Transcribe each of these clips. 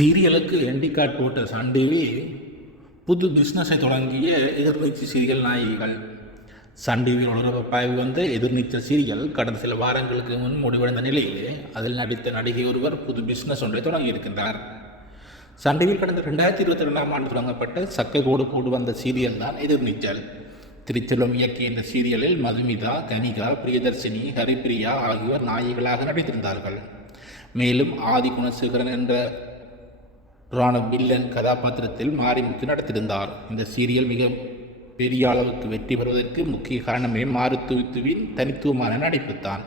சீரியலுக்கு என்டி போட்ட Sun TV புது பிஸ்னஸை தொடங்கிய எதிர்நீச்சல் சீரியல் நாயகிகள். சன் டிவியில் ஒளிபரப்பாகி வந்த எதிர்நீச்சல் சீரியல் கடந்த சில வாரங்களுக்கு முன் முடிவடைந்த நிலையிலே அதில் நடித்த நடிகை ஒருவர் புது பிஸ்னஸ் ஒன்றை தொடங்கியிருக்கின்றார். சன் டிவியில் கடந்த ரெண்டாயிரத்தி இருபத்தி ரெண்டாம் ஆண்டு தொடங்கப்பட்ட சக்கை கோடு போடு வந்த சீரியல் தான் எதிர்நீச்சல். திருச்செல்வம் இயக்கிய இந்த சீரியலில் மதுமிதா கனிகா பிரியதர்ஷினி ஹரிப்பிரியா ஆகியோர் நாயகிகளாக நடித்திருந்தார்கள். மேலும் ஆதி குணசேகரன் என்ற ராணுவ வில்லன் கதாபாத்திரத்தில் மாரிமுத்து நடித்திருந்தார். இந்த சீரியல் மிக பெரிய அளவுக்கு வெற்றி பெறுவதற்கு முக்கிய காரணமே மாருத்துவித்துவின் தனித்துவமான நடிப்புத்தான்.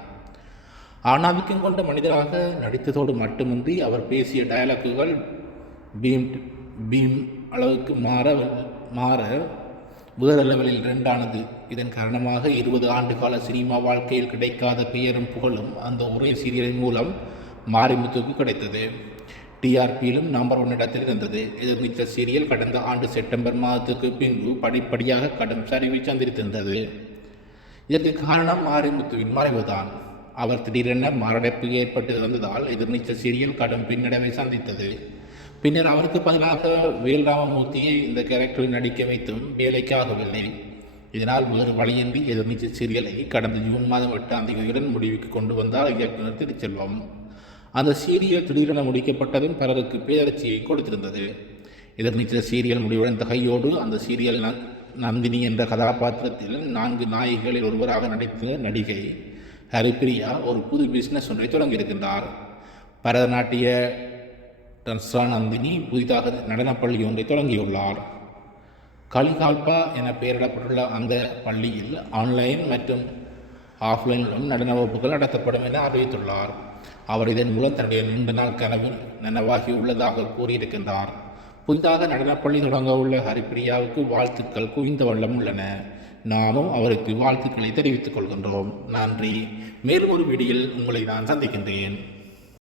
ஆணாதிக்கம் கொண்ட மனிதராக நடித்ததோடு மட்டுமின்றி அவர் பேசிய டயலாக்குகள் பீம் பீம் அளவுக்கு மாற மாற வேறு லெவலில் ரெண்டானது. இதன் காரணமாக இருபது ஆண்டு கால சினிமா வாழ்க்கையில் கிடைக்காத பெயரும் புகழும் அந்த ஒரே சீரியலின் மூலம் மாரிமுத்துக்கு கிடைத்தது. டிஆர்பியிலும் நம்பர் ஒன் இடத்தில் இருந்தது. எதிர்நீச்சல் சீரியல் கடந்த ஆண்டு செப்டம்பர் மாதத்துக்கு பின்பு படிப்படியாக கடும் சரிவை சந்தித்திருந்தது. இதற்கு காரணம் மாரிமுத்துவின் மறைவுதான். அவர் திடீரென மாரடைப்பு ஏற்பட்டு வந்ததால் எதிர்நீச்சல் சீரியல் கடும் பின்னடைவை சந்தித்தது. பின்னர் அவருக்கு பதிலாக வேல்ராமமூர்த்தியை இந்த கேரக்டரில் நடிக்க வைத்தும் வேலைக்காகவில்லை. இதனால் வேறு வழியின்றி எதிர்நீச்சல் சீரியலை கடந்த ஜூன் மாதம் எட்டாம் தேதியுடன் முடிவுக்கு கொண்டு வந்தார் இயக்குனர் திருச்செல்வம். அந்த சீரியல் திடீரென முடிக்கப்பட்டதும் பலருக்கு பேரச்சியை கொடுத்திருந்தது. எதிர்நீச்சல் சீரியல் முடிவடைந்த கையோடு அந்த சீரியல் நந்தினி என்ற கதாபாத்திரத்தில் நான்கு நாயகிகளில் ஒருவராக நடித்த நடிகை ஹரிப்பிரியா ஒரு புது பிசினஸ் ஒன்றை தொடங்கியிருக்கின்றார். பரதநாட்டிய டன்ஸ்ரா நந்தினி புதிதாக நடனப்பள்ளி ஒன்றை தொடங்கியுள்ளார். கலிகால்பா என பெயரிடப்பட்டுள்ள அந்த பள்ளியில் ஆன்லைன் மற்றும் ஆஃப்லைனிலும் நடன வகுப்புகள் நடத்தப்படும் என அறிவித்துள்ளார். அவர் இதன் மூலம் தன்னுடைய நீண்ட நாள் கனவு நனவாகி உள்ளதாக கூறியிருக்கின்றார். புதிதாக நடனப்பள்ளி தொடங்க உள்ள ஹரிப்பிரியாவுக்கு வாழ்த்துக்கள் குவிந்த வண்ணம் உள்ளன. நாமும் அவருக்கு வாழ்த்துக்களை தெரிவித்துக் கொள்கின்றோம். நன்றி. மேலும் ஒரு வீடியில் உங்களை நான் சந்திக்கின்றேன்.